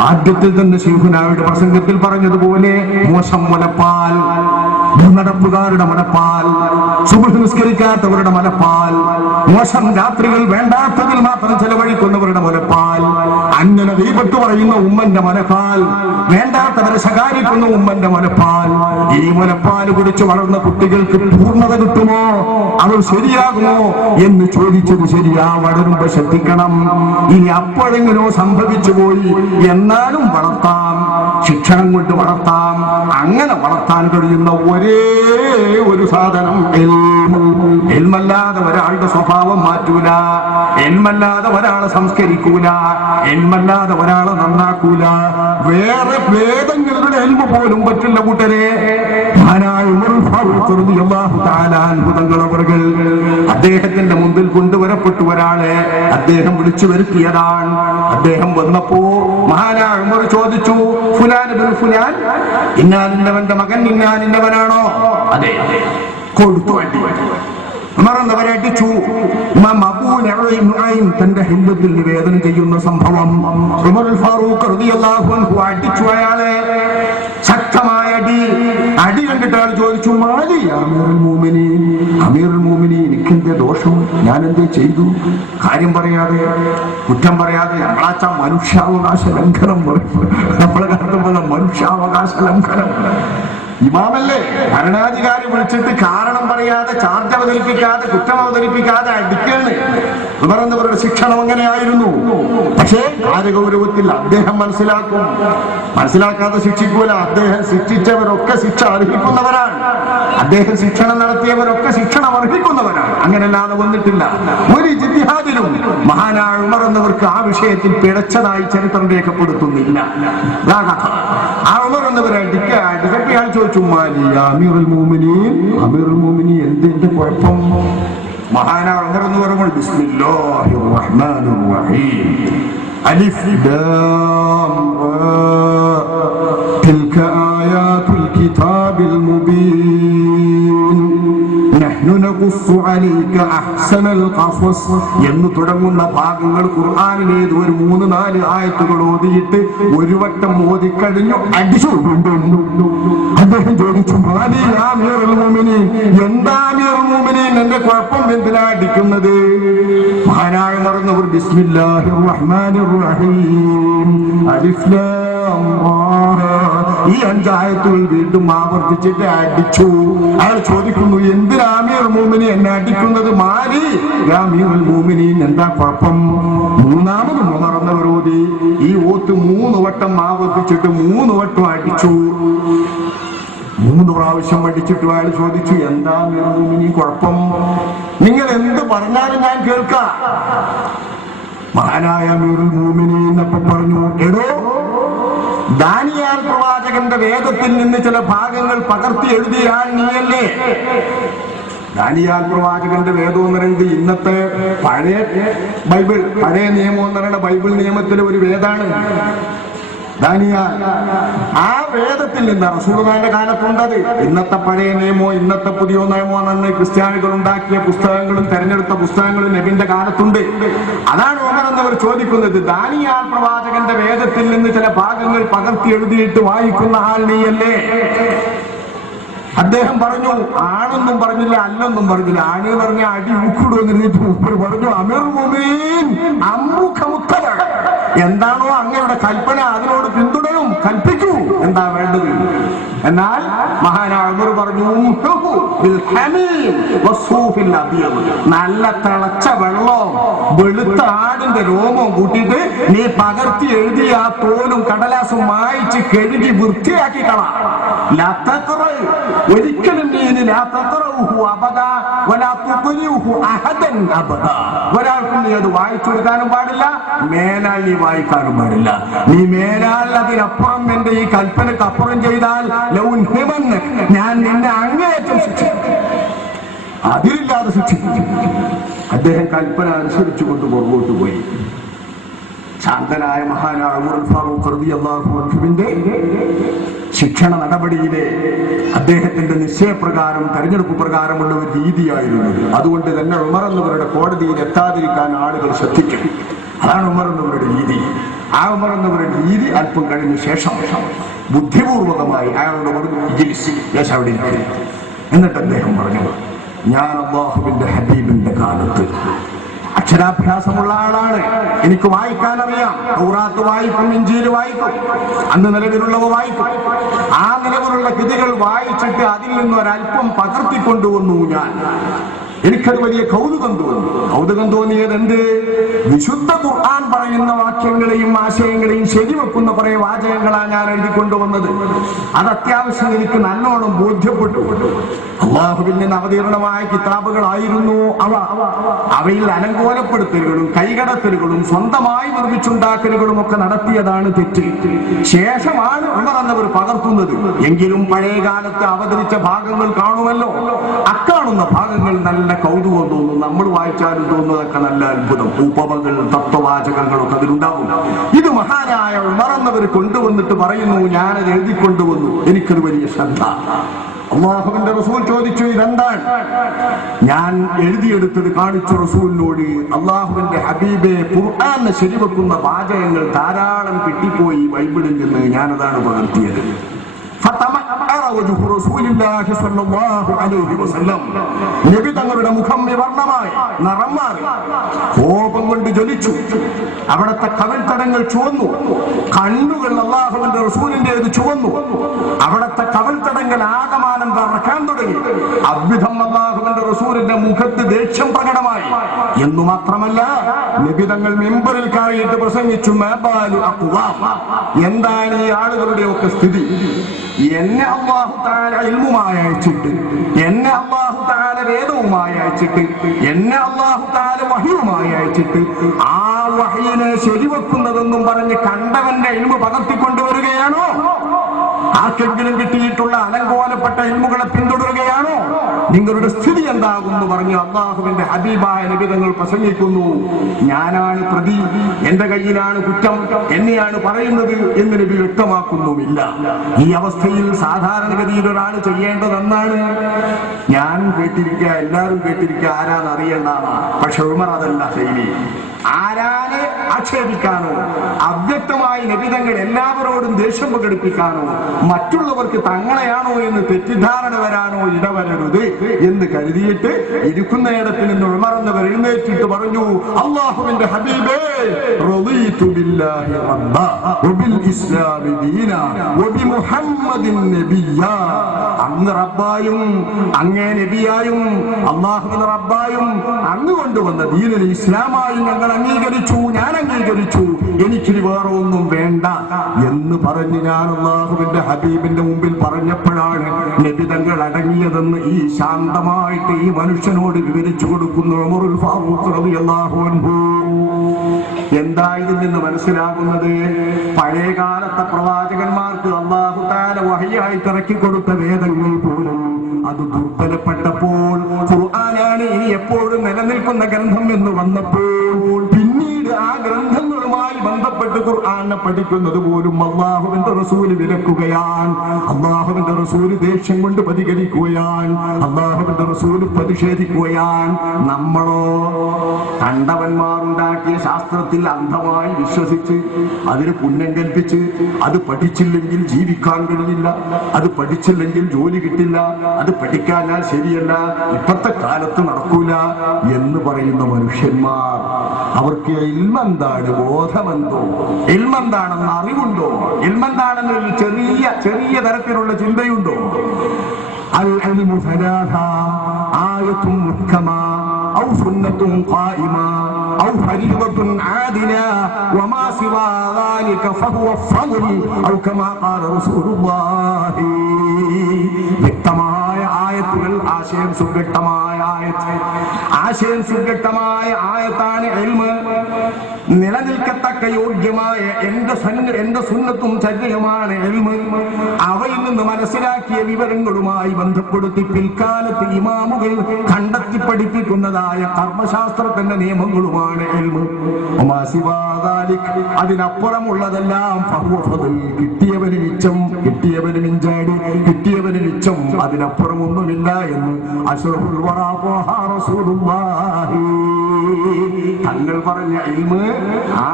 ആദ്യത്തിൽ തന്നെ ശിവനായുടെ പ്രസംഗത്തിൽ പറഞ്ഞതുപോലെ മോശം മുലപ്പാൽ നടപ്പുകാരുടെ മനപ്പാൽ സുബഹ് നിസ്കരിക്കാത്തവരുടെ മനപ്പാൽ മോശം രാത്രികൾ വേണ്ടാത്തതിൽ മാത്രം ചെലവഴിക്കുന്നവരുടെ മനപ്പാൽ അങ്ങനെ ദീപത്ത് പറയുന്ന ഉമ്മന്റെ മനപ്പാൽ വേണ്ടാത്തവരെ ശകാരിക്കുന്ന ഉമ്മന്റെ മനപ്പാൽ ഈ മനപ്പാൽ കുടിച്ച് വളർന്ന കുട്ടികൾക്ക് പൂർണത കിട്ടുമോ? അവർ ശരിയാകുമോ? എന്ന് ചോദിച്ചത് ശരിയാ വളരുമ്പോ ശ്രദ്ധിക്കണം. ഇനി അപ്പോഴെങ്കിലോ സംഭവിച്ചു പോയി എന്നാലും വളർത്താം. ശിക്ഷണം കൊണ്ട് വളർത്താം. അങ്ങനെ വളർത്താൻ കഴിയുന്ന ഒരേ ഒരു സാധനം. എൽമ്. എൽമല്ലാതെ ഒരാളുടെ സ്വഭാവം മാറ്റൂല. എൻമല്ലാതെ ഒരാളെ സംസ്കരിക്കൂല. എൻമല്ലാതെ ഒരാളെ നന്നാക്കൂല. വേറെ വേദങ്ങളുടെ എൽമ പോലും പറ്റില്ല കൂട്ടരെ. മഹാനായുതങ്ങളവർകൾ അദ്ദേഹത്തിന്റെ മുമ്പിൽ കൊണ്ടുവരപ്പെട്ടു ഒരാളെ അദ്ദേഹം വിളിച്ചു വരുത്തിയതാണ്. അദ്ദേഹം വന്നപ്പോ മഹാനായുമർ ചോദിച്ചു ഫുലാൻ ഫുലാൻ? ഇന്നാൻ ഇന്നവന്റെ മകൻ ഇന്നാൻ ഇന്നവനാണോ അതെ കൊടുത്തു വേണ്ടി. മറന്നവരെ അടിച്ചു. തന്റെ ഹിന്ദുവിൽ നിവേദനം ചെയ്യുന്ന സംഭവം. ഫാറൂഖ് അടിച്ചു അയാളെ. അടി ആൾ ചോദിച്ചു മൂമിനീൻ എനിക്കെന്തേ ദോഷം? ഞാൻ എന്തേ ചെയ്തു? കാര്യം പറയാതെ കുറ്റം പറയാതെ ഞങ്ങളാച്ച മനുഷ്യാവകാശ ലംഘനം പറയും. നമ്മളെ കാലത്തുള്ള മനുഷ്യാവകാശ ലംഘനം. ഇമാമല്ലേ? ഭരണാധികാരി വിളിച്ചിട്ട് കാരണം പറയാതെ ചാർജ് അവതരിപ്പിക്കാതെ കുറ്റം അവതരിപ്പിക്കാതെ അടിക്കാണ് ഇവരെന്നവരുടെ ശിക്ഷണം അങ്ങനെയായിരുന്നു. പക്ഷേ കാര്യഗൗരവത്തിൽ അദ്ദേഹം മനസ്സിലാക്കും. മനസ്സിലാക്കാതെ ശിക്ഷിക്കൂല. അദ്ദേഹം ശിക്ഷിച്ചവരൊക്കെ ശിക്ഷ അർഹിക്കുന്നവരാണ്. അദ്ദേഹം ശിക്ഷണം നടത്തിയവരൊക്കെ ശിക്ഷണം അർഹിക്കുന്നവരാണ്. അങ്ങനെയല്ലാതെ വന്നിട്ടില്ല. ഒരു ജിത്തിഹാദിലും മഹാനായ ഉമർ എന്നവർക്ക് ആ വിഷയത്തിൽ പിഴച്ചതായി ചരിത്രം രേഖപ്പെടുത്തുന്നില്ല. ആ ഉമർ എന്നവരെ അടിച്ചപ്പോ ഇയാൾ ചോദിച്ചു മാലി അമീറുൽ മോമിനീൻ അമീറുൽ മോമിനി എന്തിന്റെ കുഴപ്പം മഹാനായ ഉമർ എന്ന് പറയുമ്പോൾ ബിസ്മില്ലാഹിർ റഹ്മാനിർ റഹീം അലിഫ് ലാം റാ تلك آيات الكتاب المبين نحن എന്ന് തുടങ്ങുന്ന ഭാഗങ്ങൾ ഖുർആാനിലേത് ഒരു മൂന്ന് നാല് ആയത്തുകൾ ഓതിയിട്ട് ഒരു വട്ടം ഓതിക്കഴിഞ്ഞു അടിച്ചു. അദ്ദേഹം ചോദിച്ചു എന്താ എന്റെ കുഴപ്പം എന്തിനാ അടിക്കുന്നത്? മഹാനായ നടന്ന ഒരു ബിസ്മില്ലാഹി റഹ്മാൻ റഹീം അലിഫ്ലാം ഈ അഞ്ചായത്തുകൾ വീണ്ടും ആവർത്തിച്ചിട്ട് അടിച്ചു. അയാൾ ചോദിക്കുന്നു എന്തിനാമീർ മൂമിനി എന്നെ അടിക്കുന്നത് മാറി മൂമിനി എന്താ കുഴപ്പം മൂന്നാമത് മറന്നവരോതി ഈ ഓത്ത് മൂന്ന് വട്ടം ആവർത്തിച്ചിട്ട് മൂന്ന് വട്ടം അടിച്ചു. മൂന്ന് പ്രാവശ്യം അടിച്ചിട്ട് അയാൾ ചോദിച്ചു എന്താ മൂമിനി കുഴപ്പം? നിങ്ങൾ എന്ത് പറഞ്ഞാലും ഞാൻ കേൾക്കാം. മഹാനായ ഭൂമിനി എന്നൊക്കെ പറഞ്ഞു എടോ ദാനിയാൽ പ്രവാചകന്റെ വേദത്തിൽ നിന്ന് ചില ഭാഗങ്ങൾ പകർത്തി എഴുതിയാൽ നീയല്ലേ? ദാനിയാൽ പ്രവാചകന്റെ വേദം എന്ന് പറയുന്നത് ഇന്നത്തെ പഴയ ബൈബിൾ പഴയ നിയമം എന്ന് പറയുന്ന ബൈബിൾ നിയമത്തിലെ ഒരു വേദാണ്. ആ വേദത്തിൽ നിന്ന് റസൂർമാരുടെ കാലത്തുണ്ടത് ഇന്നത്തെ പഴയ നിയമോ ഇന്നത്തെ പുതിയ നിയമോ എന്ന് ക്രിസ്ത്യാനികൾ ഉണ്ടാക്കിയ പുസ്തകങ്ങളും തെരഞ്ഞെടുത്ത പുസ്തകങ്ങളും നബിന്റെ കാലത്തുണ്ട്. അതാണ് ഓമർ എന്നവർ ചോദിക്കുന്നത്. ദാനിയാൽ പ്രവാചകന്റെ വേദത്തിൽ നിന്ന് ചില ഭാഗങ്ങൾ പകർത്തി എഴുതിയിട്ട് വായിക്കുന്ന ആൾ നീയല്ലേ? അദ്ദേഹം പറഞ്ഞു ആണെന്നും പറഞ്ഞില്ല അല്ലെന്നും പറഞ്ഞില്ല. ആണി പറഞ്ഞ അടി ഉക്കിടുമെന്ന് മൂപ്പർ പറഞ്ഞു അമീർ മുബീൻ എന്താണോ അങ്ങയുടെ കൽപ്പന അതിനോട് പിന്തുടരും കൽപ്പിക്കൂ എന്താ വേണ്ടത്? എന്നാൽ മഹാനായ ഉമർ പറഞ്ഞു. നല്ല തിളച്ച വെള്ളവും വെളുത്ത ആടിന്റെ രോമവും കൂട്ടിയിട്ട് നീ പകർത്തി എഴുതിയ ആ തോലും കടലാസും മായിച്ച് കഴുകി വൃത്തിയാക്കി കള ഒരിക്കലും നീ അബദാ. ഒരാൾക്കും നീ അത് വായിച്ചു കൊടുക്കാനും പാടില്ല മേലാൽ നീ വായിക്കാനും പാടില്ല നീ മേലാൽ അതിനപ്പുറം എന്റെ ഈ കൽപ്പനക്കപ്പുറം ചെയ്താൽ ലൗൻ ചെയ്താൽ ലൗൻഹിമന്ന് ഞാൻ നിന്നെ അങ്ങേയറ്റം ശിക്ഷിക്കും. അതിലില്ലാതെ ശിക്ഷിക്കും. അദ്ദേഹം കൽപ്പന അനുസരിച്ചു കൊണ്ട് പുറകോട്ട് പോയി. ശാന്തനായ മഹാനായ ഫാറൂഖ് റബി അൻഹുവിന്റെ ശിക്ഷണ നടപടിയിലെ അദ്ദേഹത്തിന്റെ നിശ്ചയപ്രകാരം തെരഞ്ഞെടുപ്പ് പ്രകാരമുള്ള ഒരു രീതിയായിരുന്നു അതുകൊണ്ട് തന്നെ ഉമർ എന്നവരുടെ കോടതിയിൽ എത്താതിരിക്കാൻ ആളുകൾ ശ്രദ്ധിക്കും അതാണ് ഉമർ എന്നവരുടെ രീതി. ആ ഉമർ രീതി അല്പം കഴിഞ്ഞ ശേഷം ബുദ്ധിപൂർവകമായി അയാളോട് പറഞ്ഞു യേശു അവിടെ എന്നിട്ട് അദ്ദേഹം പറഞ്ഞു ഞാൻ അള്ളാഹുവിന്റെ ഹബീബിന്റെ കാലത്ത് അക്ഷരാഭ്യാസമുള്ള ആളാണ്. എനിക്ക് വായിക്കാൻ അറിയാം. ഔറാത്ത് വായിക്കും ഇഞ്ചീര് വായിക്കും അന്ന് നിലവിലുള്ളവ വായിക്കും. ആ നിലവിലുള്ള കൃതികൾ വായിച്ചിട്ട് അതിൽ നിന്ന് ഒരല്പം പകർത്തിക്കൊണ്ടുവന്നു ഞാൻ. എനിക്കത് വലിയ കൗതുകം തോന്നി കൗതുകം തോന്നിയത് എന്ത് വിശുദ്ധ ഖുർആൻ പറയുന്ന വാക്യങ്ങളെയും ആശയങ്ങളെയും ശരിവെക്കുന്ന കുറെ വാചകങ്ങളാണ് ഞാൻ എഴുതി കൊണ്ടുവന്നത് അത് അത്യാവശ്യം എനിക്ക് നല്ലോണം ബോധ്യപ്പെട്ടു. അള്ളാഹുവിൽ നവതീർണമായ കിതാബുകളായിരുന്നു അവ. അവയിൽ അലങ്കോലപ്പെടുത്തലുകളും കൈകടത്തലുകളും സ്വന്തമായി നിർമ്മിച്ചുണ്ടാക്കലുകളും ഒക്കെ നടത്തിയതാണ് തെറ്റ്. ശേഷമാണ് ഉമർ എന്നവർ പകർത്തുന്നത്. എങ്കിലും പഴയ കാലത്ത് അവതരിച്ച ഭാഗങ്ങൾ കാണുമല്ലോ. അക്കാണുന്ന ഭാഗങ്ങൾ നല്ല കൗതുകം തോന്നും. നമ്മൾ വായിച്ചാലും തോന്നുന്നതൊക്കെ നല്ല അത്ഭുതം. ഉപമകൾ തത്വവാചകങ്ങളൊക്കെ അതിലുണ്ടാവും. ഇത് മഹാനായ ഉമർ എന്നവർ കൊണ്ടുവന്നിട്ട് പറയുന്നു ഞാനത് എഴുതിക്കൊണ്ടുവന്നു. എനിക്കത് വലിയ ശ്രദ്ധ. അള്ളാഹുവിന്റെ റസൂൽ ചോദിച്ചു ഇതെന്താണ്? ഞാൻ എഴുതിയെടുത്തത് കാണിച്ചു റസൂലിനോട് അള്ളാഹുവിന്റെ ഹബീബെ ഖുർആാനെ ശരിവെക്കുന്ന വാചകങ്ങൾ ധാരാളം കിട്ടിപ്പോയി ബൈബിളിൽ നിന്ന് ഞാനതാണ് പകർത്തിയത്. നബി തങ്ങളുടെ മുഖം വിവർണമായി നിറം മാറി കോപം കൊണ്ട് ജ്വലിച്ചു. അവിടുത്തെ കവിൾത്തടങ്ങൾ ചുവന്നു. കണ്ണുകൾ അള്ളാഹുവിന്റെ റസൂലിന്റേത് ചുവന്നു. അവിടുത്തെ കവിൾത്തടങ്ങൾ ആകമാനം പറക്കാൻ തുടങ്ങി. അദ്വിധം അള്ളാഹുവിന്റെ റസൂലിന്റെ മുഖത്ത് ദേഷ്യം പ്രകടമായി. എന്നു മാത്രമല്ല നിബിതങ്ങൾ മെമ്പറിൽ കയറിയിട്ട് പ്രസംഗിച്ചു. എന്താണ് ഈ ആളുകളുടെ ഒക്കെ സ്ഥിതി? എന്നെ അള്ളാഹു താല ഇൽമുമായി അയച്ചിട്ട് എന്നെ അള്ളാഹു താല വേദവുമായി അയച്ചിട്ട് എന്നെ അള്ളാഹു താല വഹിയുമായി അയച്ചിട്ട് ആ വഹിയിനെ ശരിവെക്കുന്നതെന്നും പറഞ്ഞ് കണ്ടവന്റെ ഇൽമു പകർത്തിക്കൊണ്ടുവരികയാണോ? ആർക്കെങ്കിലും കിട്ടിയിട്ടുള്ള അലങ്കോലപ്പെട്ട ഇൽമുകളെ പിന്തുടരുകയാണോ? നിങ്ങളുടെ സ്ഥിതി എന്താകുന്നു പറഞ്ഞ് അള്ളാഹുവിന്റെ ഹബീബായ നിബിതങ്ങൾ പ്രസംഗിക്കുന്നു. ഞാനാണ് പ്രതി എന്റെ കയ്യിലാണ് കുറ്റം എന്നെയാണ് പറയുന്നത് എന്ന് നബി വ്യക്തമാക്കുന്നുമില്ല. ഈ അവസ്ഥയിൽ സാധാരണഗതിയിൽ ഒരാൾ ചെയ്യേണ്ടതെന്നാണ് ഞാൻ കേട്ടിരിക്കുക എല്ലാവരും കേട്ടിരിക്കുക ആരാന്ന് അറിയേണ്ടതാണ്. പക്ഷെ ഉമർ അതല്ല ശൈലി ആരാനെ ആക്ഷേപിക്കാനോ അവ്യക്തമായി നിബിതങ്ങൾ എല്ലാവരോടും ദേഷ്യം പ്രകടിപ്പിക്കാനോ മറ്റുള്ളവർക്ക് തങ്ങളെയാണോ എന്ന് തെറ്റിദ്ധാരണ വരാനോ ഇടവരരുത് എന്ന് കരുതിയിട്ട് ഇരിക്കുന്നയിടത്ത് നിന്ന് ഉൾമറന്നവർ എഴുന്നേറ്റിട്ട് പറഞ്ഞു അള്ളാഹുവിന്റെ ഹബീബേ അങ്ങ് റബ്ബായും അങ്ങേ നബിയായും അള്ളാഹുവിന് റബ്ബായും അങ്ങ് കൊണ്ടുവന്ന ദീനിൽ ഇസ്ലാമായി ഞങ്ങൾ അംഗീകരിച്ചു ഞാൻ അംഗീകരിച്ചു. എനിക്കിനി വേറെ ഒന്നും വേണ്ട എന്ന് പറഞ്ഞ് ഞാൻ അള്ളാഹുവിന്റെ ഹബീബിന്റെ മുമ്പിൽ പറഞ്ഞപ്പോഴാണ് നബിതങ്ങൾ അടങ്ങിയതെന്ന് ഈ ശാന്തമായിട്ട് ഈ മനുഷ്യനോട് വിവരിച്ചു കൊടുക്കുന്നു ഉമറുൽ ഫാറൂഖ് മനസ്സിലാകുന്നത്? പഴയ കാലത്തെ പ്രവാചകന്മാർക്ക് അള്ളാഹു താല വഹിയായി ഇറക്കി കൊടുത്ത വേദങ്ങൾ പോലും അത് ദുർബലപ്പെട്ടപ്പോൾ ഖുർആനാണ് ഇനി എപ്പോഴും നിലനിൽക്കുന്ന ഗ്രന്ഥം എന്ന് വന്നപ്പോൾ ബന്ധപ്പെട്ട് ഖുർആനെ പഠിക്കുന്നത് പോലും അള്ളാഹുവിന്റെ റസൂൽ വിലക്കുകയാണ്. അള്ളാഹുവിന്റെ റസൂൽ ദേഷ്യം കൊണ്ട് പ്രതികരിക്കുകയാണ്. അള്ളാഹുവിന്റെ റസൂൽ പ്രതിഷേധിക്കുകയാണ്. നമ്മളോ കണ്ടവന്മാർ ഉണ്ടാക്കിയ ശാസ്ത്രത്തിൽ അന്ധമായി വിശ്വസിച്ച് അതിന് പുണ്യം കൽപ്പിച്ച് അത് പഠിച്ചില്ലെങ്കിൽ ജീവിക്കാൻ കഴിയില്ല അത് പഠിച്ചില്ലെങ്കിൽ ജോലി കിട്ടില്ല അത് പഠിക്കാനാൽ ശരിയല്ല ഇപ്പത്തെ കാലത്ത് നടക്കൂല എന്ന് പറയുന്ന മനുഷ്യന്മാർ അവർക്ക് ഇൽമെന്താണ് ബോധമെന്തോ? ഇൽമെന്താണെന്ന് അറിവുണ്ടോ ഇൽമെന്താണെന്നൊരു ചെറിയ ചെറിയ തരത്തിലുള്ള ചിന്തയുണ്ടോ العلم ثلاثة آية محكمة أو سنة قائمة أو فريضة عادلة وما سوى ذلك فهو فضل أو كما قال رسول الله വ്യക്തമായ ആയത്തുകൾ ആശയം സുവ്യക്തമായ ആയത്ത് ആശയം സുഗട്ടമായ ആയത്താണ് എൽമ്. നിലനിൽക്കത്തക്ക യോഗ്യമായ എന്റെ എന്റെ സുന്നത്തും ചര്യമാണ് എൽമ്. അവയിൽ നിന്ന് മനസ്സിലാക്കിയ വിവരങ്ങളുമായി ബന്ധപ്പെടുത്തി പിൽക്കാലത്ത് ഇമാമുകൾ കണ്ടെത്തി പഠിപ്പിക്കുന്നതായ കർമ്മശാസ്ത്രത്തിന്റെ നിയമങ്ങളുമാണ് എൽമ്. അതിനപ്പുറമുള്ളതെല്ലാം. കിട്ടിയവന് മിച്ചം കിട്ടിയവന് മിഞ്ചാടി കിട്ടിയവന് മിച്ചം. അതിനപ്പുറമൊന്നുമില്ല എന്ന് അഷ്റഫുൽ തങ്ങൾ പറഞ്ഞ ഇൽമ് ആ